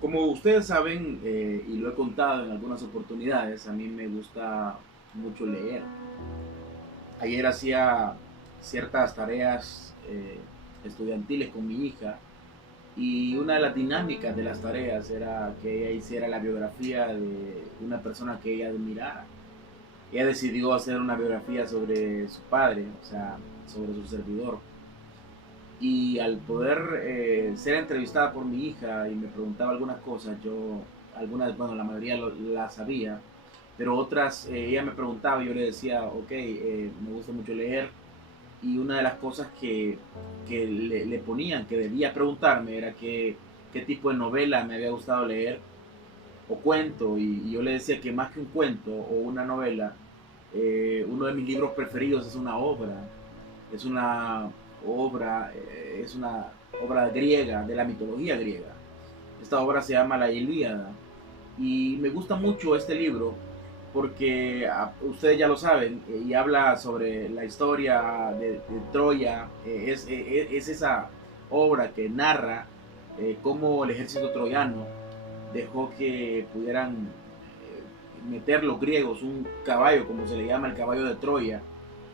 Como ustedes saben, y lo he contado en algunas oportunidades, a mí me gusta mucho leer. Ayer hacía ciertas tareas estudiantiles con mi hija y una de las dinámicas de las tareas era que ella hiciera la biografía de una persona que ella admirara. Ella decidió hacer una biografía sobre su padre, o sea, sobre su servidor. Y al poder ser entrevistada por mi hija y me preguntaba algunas cosas, yo, algunas, bueno, la mayoría la sabía, pero otras, ella me preguntaba y yo le decía, ok, me gusta mucho leer. Y una de las cosas que le ponían, que debía preguntarme, era qué tipo de novela me había gustado leer o cuento. Y yo le decía que más que un cuento o una novela, uno de mis libros preferidos es una es una obra griega, de la mitología griega. Esta obra se llama La Ilíada y me gusta mucho este libro porque ustedes ya lo saben y habla sobre la historia de Troya. Es esa obra que narra cómo el ejército troyano dejó que pudieran meter los griegos un caballo, como se le llama el caballo de Troya,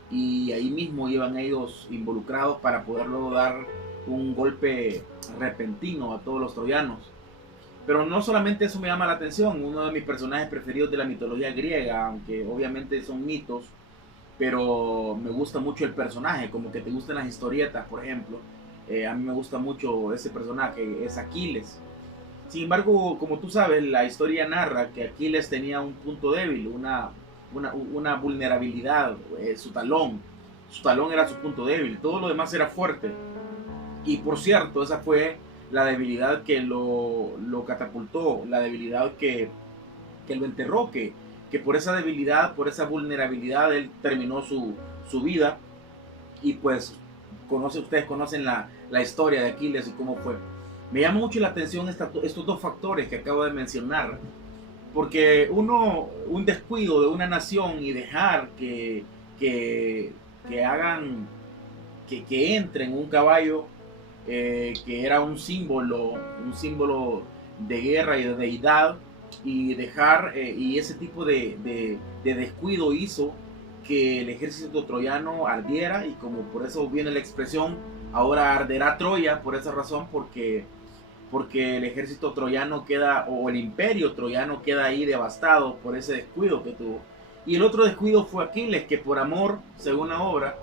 y ahí mismo iban ellos involucrados para poder luego dar un golpe repentino a todos los troyanos. Pero no solamente eso me llama la atención, uno de mis personajes preferidos de la mitología griega, aunque obviamente son mitos, pero me gusta mucho el personaje, como que te gustan las historietas, por ejemplo. A mí me gusta mucho ese personaje, es Aquiles. Sin embargo, como tú sabes, la historia narra que Aquiles tenía un punto débil, una vulnerabilidad, su talón. Su talón era su punto débil, todo lo demás era fuerte. Y por cierto, esa fue la debilidad que lo catapultó, la debilidad que lo enterró, que por esa debilidad, por esa vulnerabilidad, él terminó su vida. Y pues ustedes conocen la historia de Aquiles y cómo fue. Me llama mucho la atención estos dos factores que acabo de mencionar, porque un descuido de una nación y dejar que, que hagan, que entren un caballo que era un símbolo de guerra y de deidad, y dejar, y ese tipo de descuido hizo que el ejército troyano ardiera, y como por eso viene la expresión, ahora arderá Troya, por esa razón, porque el ejército troyano queda, o el imperio troyano queda ahí devastado por ese descuido que tuvo. Y el otro descuido fue Aquiles, que por amor, según la obra,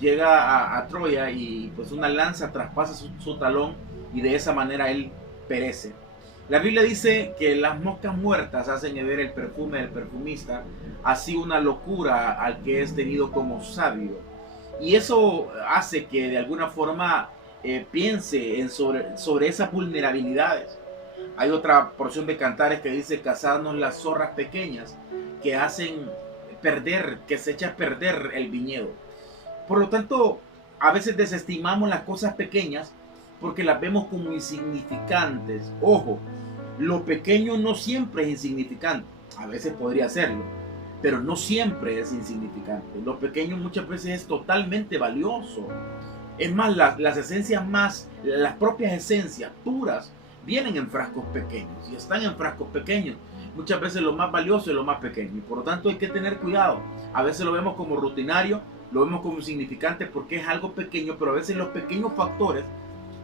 llega a Troya y pues una lanza traspasa su talón y de esa manera él perece. La Biblia dice que las moscas muertas hacen ver el perfume del perfumista, así una locura al que es tenido como sabio. Y eso hace que de alguna forma piense sobre esas vulnerabilidades. Hay otra porción de cantares que dice: cazadnos las zorras pequeñas que hacen perder, que se echa a perder el viñedo. Por lo tanto, a veces desestimamos las cosas pequeñas porque las vemos como insignificantes. Ojo, lo pequeño no siempre es insignificante. A veces podría serlo, pero no siempre es insignificante. Lo pequeño muchas veces es totalmente valioso. Es más, las esencias más, las propias esencias puras vienen en frascos pequeños y están en frascos pequeños. Muchas veces lo más valioso es lo más pequeño y por lo tanto hay que tener cuidado. A veces lo vemos como rutinario, lo vemos como insignificante porque es algo pequeño, pero a veces los pequeños factores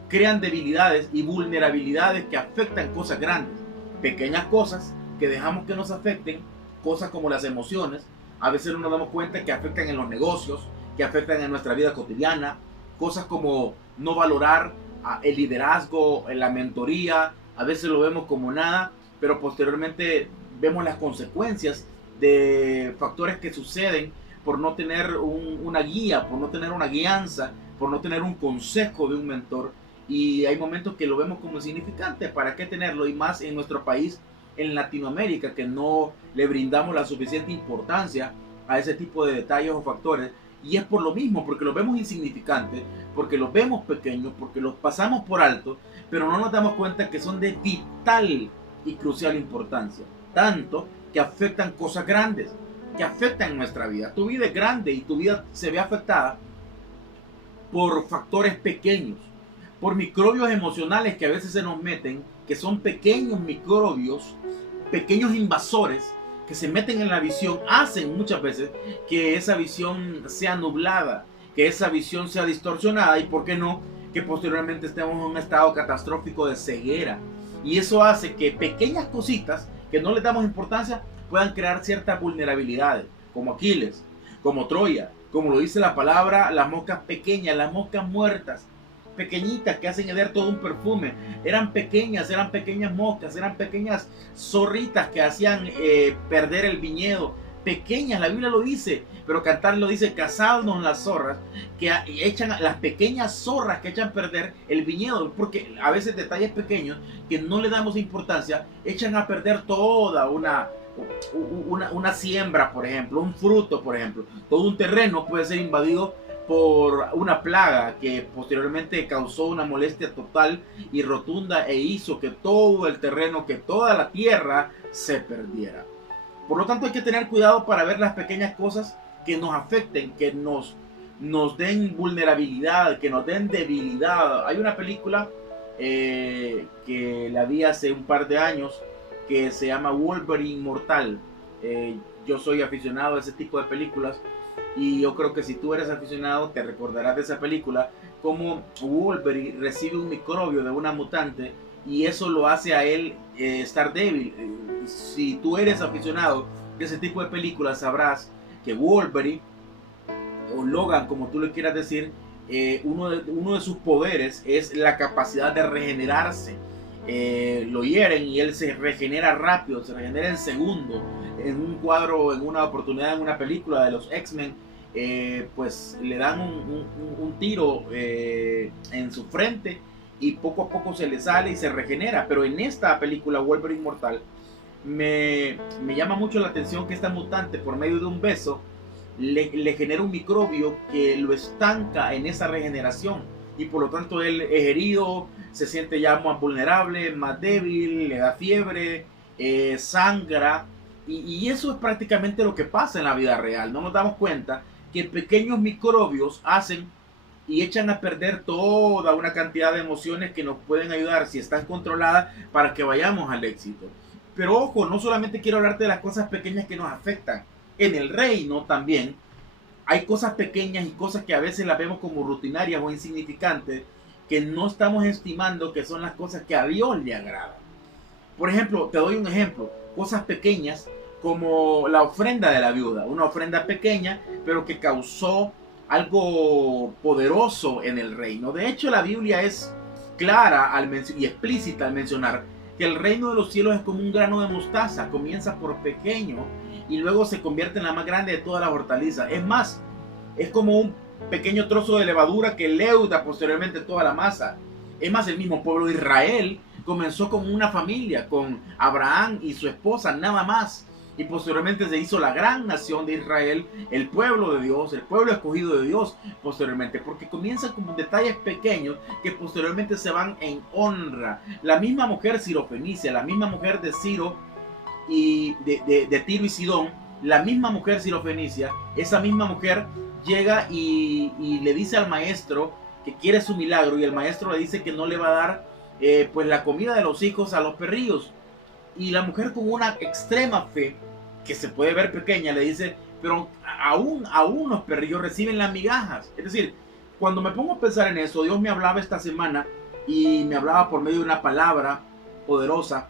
crean debilidades y vulnerabilidades que afectan cosas grandes. Pequeñas cosas que dejamos que nos afecten, cosas como las emociones, a veces no nos damos cuenta que afectan en los negocios, que afectan en nuestra vida cotidiana, cosas como no valorar el liderazgo, la mentoría, a veces lo vemos como nada, pero posteriormente vemos las consecuencias de factores que suceden por no tener una guía, por no tener una guianza, por no tener un consejo de un mentor. Y hay momentos que lo vemos como insignificante. ¿Para qué tenerlo? Y más en nuestro país, en Latinoamérica, que no le brindamos la suficiente importancia a ese tipo de detalles o factores. Y es por lo mismo, porque los vemos insignificantes, porque los vemos pequeños, porque los pasamos por alto, pero no nos damos cuenta que son de vital y crucial importancia. Tanto que afectan cosas grandes, que afectan nuestra vida. Tu vida es grande y tu vida se ve afectada por factores pequeños, por microbios emocionales que a veces se nos meten que son pequeños microbios, pequeños invasores que se meten en la visión, hacen muchas veces que esa visión sea nublada, que esa visión sea distorsionada y, ¿por qué no?, que posteriormente estemos en un estado catastrófico de ceguera. Y eso hace que pequeñas cositas que no les damos importancia puedan crear ciertas vulnerabilidades, como Aquiles, como Troya, como lo dice la palabra, las moscas pequeñas, las moscas muertas, pequeñitas que hacen heder todo un perfume. Eran pequeñas moscas, eran pequeñas zorritas que hacían perder el viñedo. Pequeñas, la Biblia lo dice, pero Cantar lo dice: cazadnos las zorras, que echan, las pequeñas zorras que echan a perder el viñedo, porque a veces detalles pequeños que no le damos importancia echan a perder toda una siembra, por ejemplo, un fruto, por ejemplo. Todo un terreno puede ser invadido por una plaga que posteriormente causó una molestia total y rotunda e hizo que todo el terreno, que toda la tierra se perdiera. Por lo tanto, hay que tener cuidado para ver las pequeñas cosas que nos afecten, que nos den vulnerabilidad, que nos den debilidad. Hay una película que la vi hace un par de años que se llama Wolverine Mortal. Yo soy aficionado a ese tipo de películas y yo creo que si tú eres aficionado te recordarás de esa película, como Wolverine recibe un microbio de una mutante y eso lo hace a él estar débil. Si tú eres aficionado de ese tipo de películas, sabrás que Wolverine, o Logan como tú le quieras decir, uno de sus poderes es la capacidad de regenerarse. Lo hieren y él se regenera rápido, se regenera en segundo. En un cuadro, en una oportunidad, en una película de los X-Men, pues le dan un tiro en su frente y poco a poco se le sale y se regenera. Pero en esta película Wolverine Mortal me llama mucho la atención que esta mutante, por medio de un beso, le genera un microbio que lo estanca en esa regeneración y por lo tanto él es herido, se siente ya más vulnerable, más débil, le da fiebre, sangra, y eso es prácticamente lo que pasa en la vida real. No nos damos cuenta que pequeños microbios hacen y echan a perder toda una cantidad de emociones que nos pueden ayudar, si están controladas, para que vayamos al éxito. Pero ojo, no solamente quiero hablarte de las cosas pequeñas que nos afectan. En el reino también hay cosas pequeñas y cosas que a veces las vemos como rutinarias o insignificantes, que no estamos estimando que son las cosas que a Dios le agradan. Por ejemplo, te doy un ejemplo, cosas pequeñas como la ofrenda de la viuda, una ofrenda pequeña pero que causó algo poderoso en el reino. De hecho, la Biblia es clara y explícita al mencionar que el reino de los cielos es como un grano de mostaza, comienza por pequeño y luego se convierte en la más grande de todas las hortalizas. Es más, es como un pequeño trozo de levadura que leuda posteriormente toda la masa. Es más, el mismo pueblo de Israel comenzó como una familia, con Abraham y su esposa, nada más. Y posteriormente se hizo la gran nación de Israel, el pueblo de Dios, el pueblo escogido de Dios posteriormente, porque comienzan como detalles pequeños que posteriormente se van en honra. La misma mujer sirofenicia, la misma mujer de Ciro y de Tiro y Sidón, la misma mujer sirofenicia, esa misma mujer llega y le dice al maestro que quiere su milagro, y el maestro le dice que no le va a dar pues la comida de los hijos a los perrillos. Y la mujer, con una extrema fe que se puede ver pequeña, le dice: pero aún los perrillos reciben las migajas. Es decir, cuando me pongo a pensar en eso, Dios me hablaba esta semana y me hablaba por medio de una palabra poderosa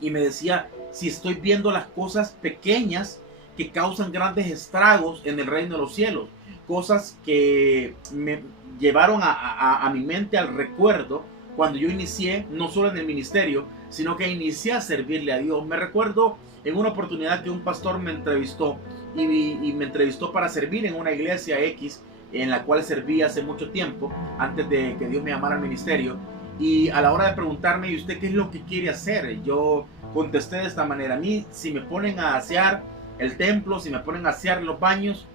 y me decía: si estoy viendo las cosas pequeñas que causan grandes estragos en el reino de los cielos, cosas que me llevaron a mi mente al recuerdo cuando yo inicié, no solo en el ministerio, sino que inicié a servirle a Dios. Me recuerdo en una oportunidad que un pastor me entrevistó y me entrevistó para servir en una iglesia X en la cual serví hace mucho tiempo, antes de que Dios me llamara al ministerio. Y a la hora de preguntarme: ¿y usted qué es lo que quiere hacer?, yo contesté de esta manera: a mí, si me ponen a asear el templo, si me ponen a asear los baños,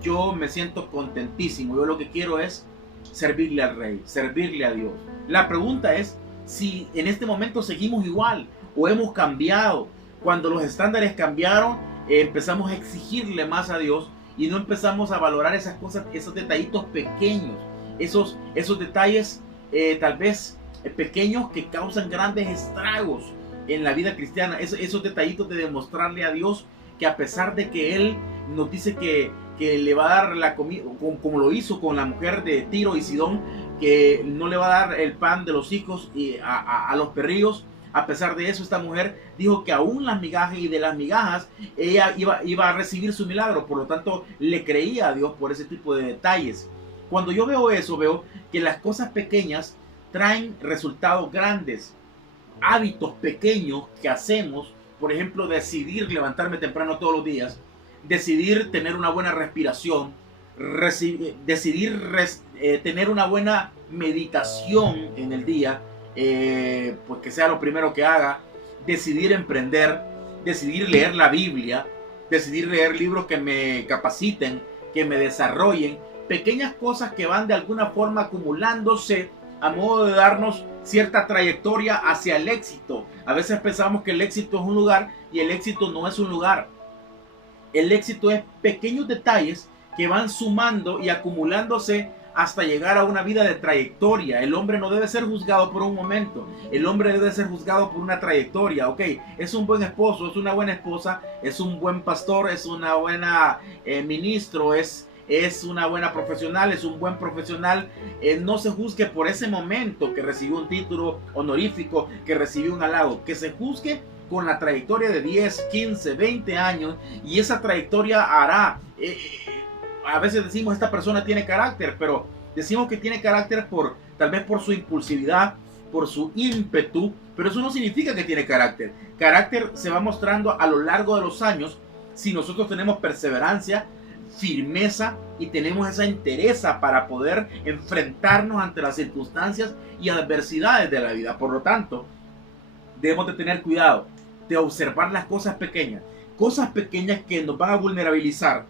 yo me siento contentísimo. Yo lo que quiero es servirle al Rey, servirle a Dios. La pregunta es si en este momento seguimos igual o hemos cambiado. Cuando los estándares cambiaron, empezamos a exigirle más a Dios y no empezamos a valorar esas cosas, esos detallitos pequeños, esos detalles tal vez pequeños que causan grandes estragos en la vida cristiana. Esos detallitos de demostrarle a Dios que a pesar de que Él nos dice que le va a dar la comida, como lo hizo con la mujer de Tiro y Sidón, que no le va a dar el pan de los hijos a los perrillos. A pesar de eso, esta mujer dijo que aún las migajas, y de las migajas ella iba a recibir su milagro. Por lo tanto, le creía a Dios por ese tipo de detalles. Cuando yo veo eso, veo que las cosas pequeñas traen resultados grandes. Hábitos pequeños que hacemos, por ejemplo, decidir levantarme temprano todos los días, decidir tener una buena respiración, decidir tener una buena meditación en el día, pues que sea lo primero que haga, decidir emprender, decidir leer la Biblia, decidir leer libros que me capaciten, que me desarrollen, pequeñas cosas que van de alguna forma acumulándose a modo de darnos cierta trayectoria hacia el éxito. A veces pensamos que el éxito es un lugar y el éxito no es un lugar. El éxito es pequeños detalles que van sumando y acumulándose hasta llegar a una vida de trayectoria. El hombre no debe ser juzgado por un momento. El hombre debe ser juzgado por una trayectoria. Ok, es un buen esposo, es una buena esposa, es un buen pastor, es una buena ministro, es una buena profesional, es un buen profesional. No se juzgue por ese momento que recibió un título honorífico, que recibió un halago. Que se juzgue con la trayectoria de 10, 15, 20 años, y esa trayectoria hará... a veces decimos esta persona tiene carácter, pero decimos que tiene carácter tal vez por su impulsividad, por su ímpetu, pero eso no significa que tiene carácter. Carácter se va mostrando a lo largo de los años si nosotros tenemos perseverancia, firmeza y tenemos esa entereza para poder enfrentarnos ante las circunstancias y adversidades de la vida. Por lo tanto, debemos de tener cuidado de observar las cosas pequeñas que nos van a vulnerabilizar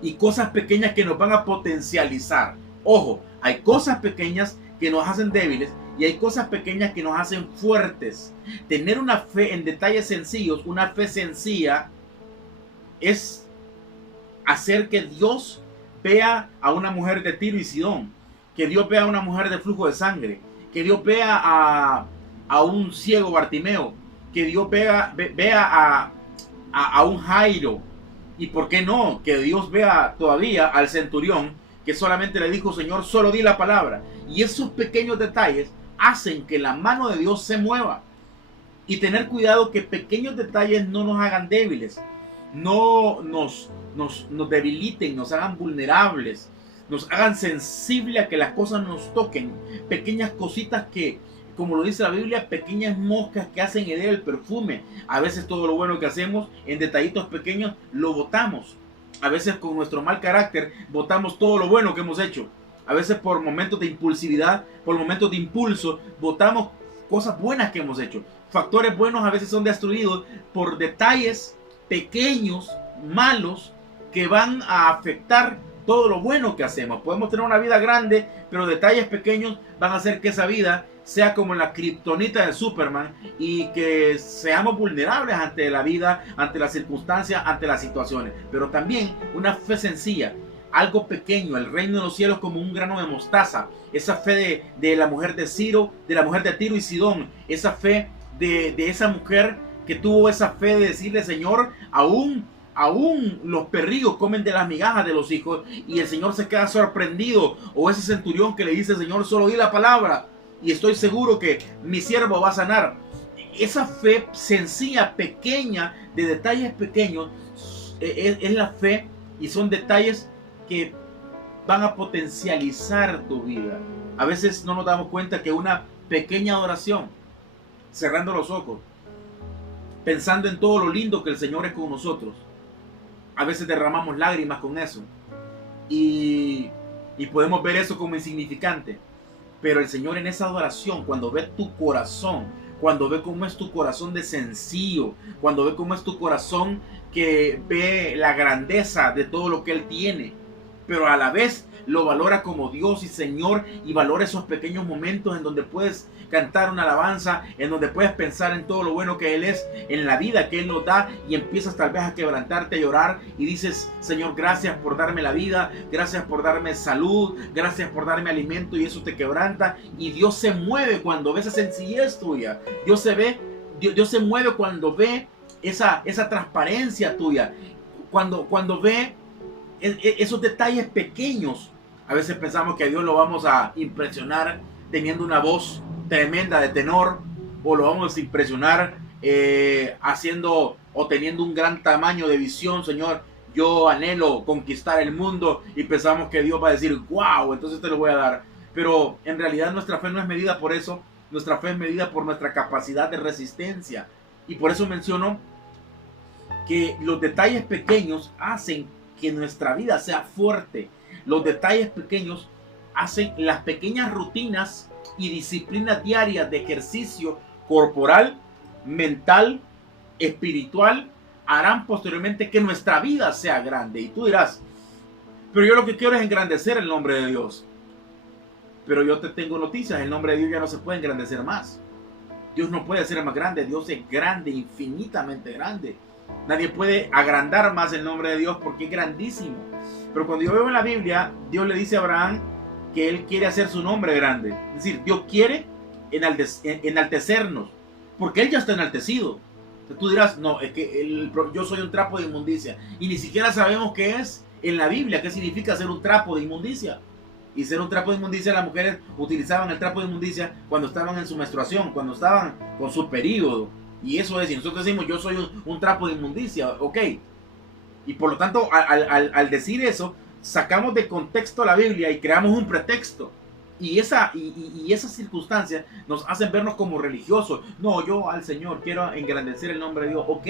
y cosas pequeñas que nos van a potencializar. Ojo, hay cosas pequeñas que nos hacen débiles y hay cosas pequeñas que nos hacen fuertes. Tener una fe en detalles sencillos, una fe sencilla, es hacer que Dios vea a una mujer de Tiro y Sidón, que Dios vea a una mujer de flujo de sangre, que Dios vea a un ciego Bartimeo, que Dios vea a un Jairo, y por qué no, que Dios vea todavía al centurión que solamente le dijo: Señor, solo di la palabra. Y esos pequeños detalles hacen que la mano de Dios se mueva. Y tener cuidado que pequeños detalles no nos hagan débiles, no nos debiliten, nos hagan vulnerables, nos hagan sensibles a que las cosas nos toquen. Pequeñas cositas que, como lo dice la Biblia, pequeñas moscas que hacen herir el perfume. A veces todo lo bueno que hacemos en detallitos pequeños lo botamos. A veces con nuestro mal carácter botamos todo lo bueno que hemos hecho. A veces por momentos de impulsividad, por momentos de impulso, botamos cosas buenas que hemos hecho. Factores buenos a veces son destruidos por detalles pequeños, malos, que van a afectar todo lo bueno que hacemos. Podemos tener una vida grande, pero detalles pequeños van a hacer que esa vida sea como la kriptonita de Superman y que seamos vulnerables ante la vida, ante las circunstancias, ante las situaciones. Pero también una fe sencilla, algo pequeño, el reino de los cielos como un grano de mostaza. Esa fe de la mujer de Tiro y Sidón, esa fe de esa mujer que tuvo esa fe de decirle: Señor, aún los perrillos comen de las migajas de los hijos, y el Señor se queda sorprendido. O ese centurión que le dice: Señor, solo di la palabra y estoy seguro que mi siervo va a sanar. Esa fe sencilla, pequeña, de detalles pequeños, es la fe, y son detalles que van a potencializar tu vida. A veces no nos damos cuenta que una pequeña adoración, cerrando los ojos, pensando en todo lo lindo que el Señor es con nosotros, a veces derramamos lágrimas con eso y podemos ver eso como insignificante. Pero el Señor, en esa adoración, cuando ve tu corazón, cuando ve cómo es tu corazón de sencillo, cuando ve cómo es tu corazón que ve la grandeza de todo lo que Él tiene, pero a la vez lo valora como Dios y Señor, y valora esos pequeños momentos en donde puedes cantar una alabanza, en donde puedes pensar en todo lo bueno que Él es, en la vida que Él nos da, y empiezas tal vez a quebrantarte, a llorar, y dices: Señor, gracias por darme la vida, gracias por darme salud, gracias por darme alimento, y eso te quebranta, y Dios se mueve cuando ve esa sencillez tuya. Dios se mueve cuando ve esa transparencia tuya, cuando ve esos detalles pequeños. A veces pensamos que a Dios lo vamos a impresionar teniendo una voz tremenda de tenor, o lo vamos a impresionar haciendo o teniendo un gran tamaño de visión. Señor, yo anhelo conquistar el mundo, y pensamos que Dios va a decir: wow, entonces te lo voy a dar. Pero en realidad nuestra fe no es medida por eso. Nuestra fe es medida por nuestra capacidad de resistencia, y por eso menciono que los detalles pequeños hacen que nuestra vida sea fuerte. Los detalles pequeños hacen las pequeñas rutinas y disciplinas diarias de ejercicio corporal, mental, espiritual, harán posteriormente que nuestra vida sea grande. Y tú dirás: pero yo lo que quiero es engrandecer el nombre de Dios. Pero yo te tengo noticias: el nombre de Dios ya no se puede engrandecer más. Dios no puede ser más grande. Dios es grande, infinitamente grande. Nadie puede agrandar más el nombre de Dios porque es grandísimo. Pero cuando yo veo en la Biblia, Dios le dice a Abraham que Él quiere hacer su nombre grande. Es decir, Dios quiere enaltecernos, porque Él ya está enaltecido. Entonces tú dirás: no, es que yo soy un trapo de inmundicia. Y ni siquiera sabemos qué es en la Biblia, qué significa ser un trapo de inmundicia. Y ser un trapo de inmundicia, las mujeres utilizaban el trapo de inmundicia cuando estaban en su menstruación, cuando estaban con su periodo. Y eso es, y nosotros decimos: yo soy un trapo de inmundicia, ok. Y por lo tanto, al decir eso, sacamos de contexto la Biblia y creamos un pretexto. Y esas circunstancias nos hacen vernos como religiosos. No, yo al Señor quiero engrandecer el nombre de Dios. Ok,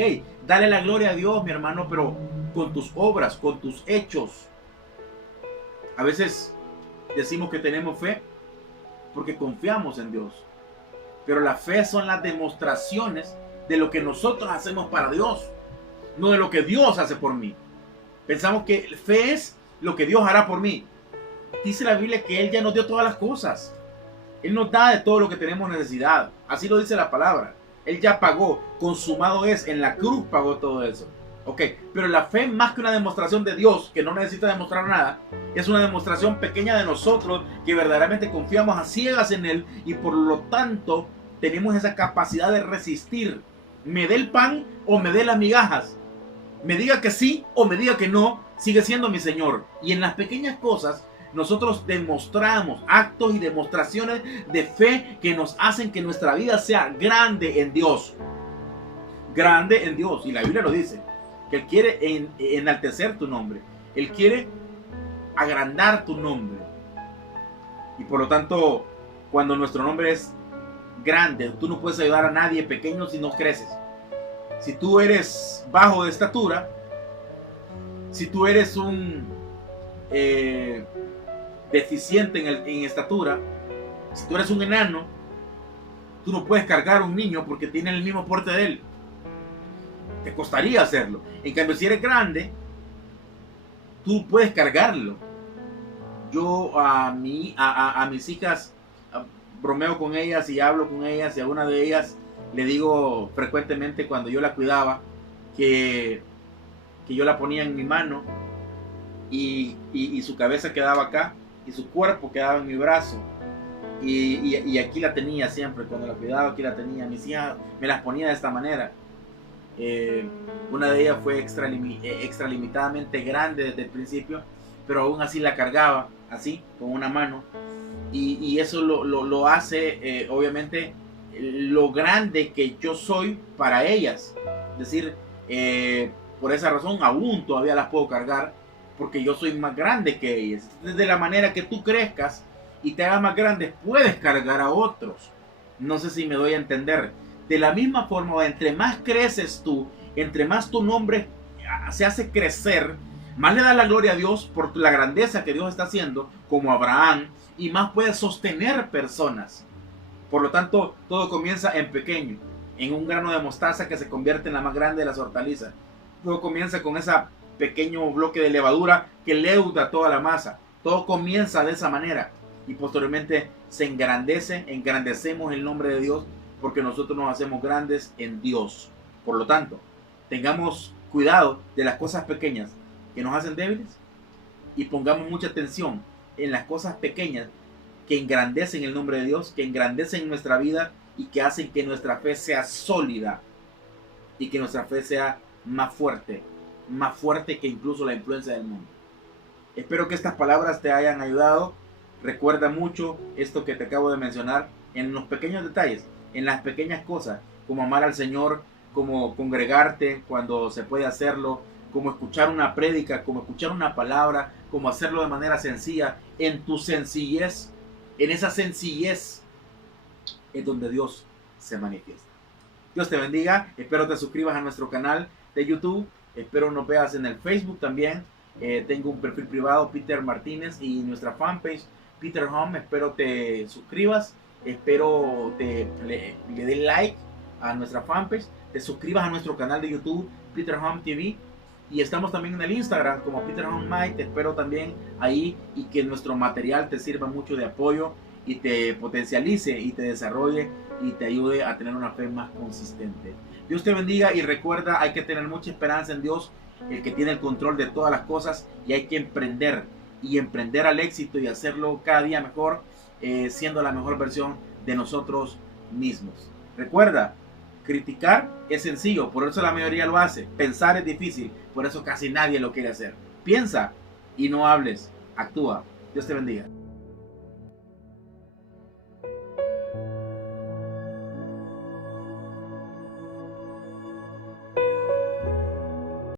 dale la gloria a Dios, mi hermano, pero con tus obras, con tus hechos. A veces decimos que tenemos fe porque confiamos en Dios, pero la fe son las demostraciones de lo que nosotros hacemos para Dios, no de lo que Dios hace por mí. Pensamos que fe es lo que Dios hará por mí. Dice la Biblia que Él ya nos dio todas las cosas. Él nos da de todo lo que tenemos necesidad. Así lo dice la palabra. Él ya pagó, consumado es, en la cruz pagó todo eso. Ok, pero la fe, más que una demostración de Dios, que no necesita demostrar nada, es una demostración pequeña de nosotros que verdaderamente confiamos a ciegas en Él, y por lo tanto tenemos esa capacidad de resistir. Me dé el pan o me dé las migajas, me diga que sí o me diga que no, sigue siendo mi Señor. Y en las pequeñas cosas nosotros demostramos actos y demostraciones de fe que nos hacen que nuestra vida sea grande en Dios. Grande en Dios. Y la Biblia lo dice, que Él quiere enaltecer tu nombre. Él quiere agrandar tu nombre. Y por lo tanto, cuando nuestro nombre es grande, tú no puedes ayudar a nadie pequeño si no creces. Si tú eres bajo de estatura, si tú eres un deficiente en estatura, si tú eres un enano, tú no puedes cargar a un niño porque tiene el mismo porte de él. Te costaría hacerlo. En cambio, si eres grande, tú puedes cargarlo. Yo a mis hijas bromeo con ellas y hablo con ellas, y a una de ellas le digo frecuentemente, cuando yo la cuidaba, que yo la ponía en mi mano y su cabeza quedaba acá y su cuerpo quedaba en mi brazo, y aquí la tenía siempre. Cuando la cuidaba, aquí la tenía. Mis hijas me las ponía de esta manera. Una de ellas fue extralimitadamente grande desde el principio, pero aún así la cargaba así, con una mano, y eso lo hace obviamente lo grande que yo soy para ellas. Es decir, por esa razón aún todavía las puedo cargar, porque yo soy más grande que ellas. De la manera que tú crezcas y te hagas más grande, puedes cargar a otros. No sé si me doy a entender. De la misma forma, entre más creces tú, entre más tu nombre se hace crecer, más le da la gloria a Dios por la grandeza que Dios está haciendo, como Abraham, y más puedes sostener personas. Por lo tanto, todo comienza en pequeño, en un grano de mostaza que se convierte en la más grande de las hortalizas. Todo comienza con esa pequeño bloque de levadura que leuda toda la masa. Todo comienza de esa manera y posteriormente se engrandecemos el nombre de Dios porque nosotros nos hacemos grandes en Dios. Por lo tanto, tengamos cuidado de las cosas pequeñas que nos hacen débiles y pongamos mucha atención en las cosas pequeñas que engrandecen el nombre de Dios, que engrandecen nuestra vida y que hacen que nuestra fe sea sólida y que nuestra fe sea más fuerte que incluso la influencia del mundo. Espero que estas palabras te hayan ayudado. Recuerda mucho esto que te acabo de mencionar en los pequeños detalles, en las pequeñas cosas, como amar al Señor, como congregarte cuando se puede hacerlo, como escuchar una prédica, como escuchar una palabra, como hacerlo de manera sencilla, en tu sencillez, en esa sencillez es donde Dios se manifiesta. Dios te bendiga, espero te suscribas a nuestro canal de YouTube, espero nos veas en el Facebook también. Tengo un perfil privado, Peter Martínez, y nuestra fanpage, Peter Home. Espero te suscribas, espero le des like a nuestra fanpage, te suscribas a nuestro canal de YouTube, Peter Home TV, y estamos también en el Instagram como Peter Home Mike. Te espero también ahí y que nuestro material te sirva mucho de apoyo y te potencialice y te desarrolle y te ayude a tener una fe más consistente. Dios te bendiga y recuerda, hay que tener mucha esperanza en Dios, el que tiene el control de todas las cosas, y hay que emprender al éxito y hacerlo cada día mejor, siendo la mejor versión de nosotros mismos. Recuerda, criticar es sencillo, por eso la mayoría lo hace. Pensar es difícil, por eso casi nadie lo quiere hacer. Piensa y no hables, actúa. Dios te bendiga.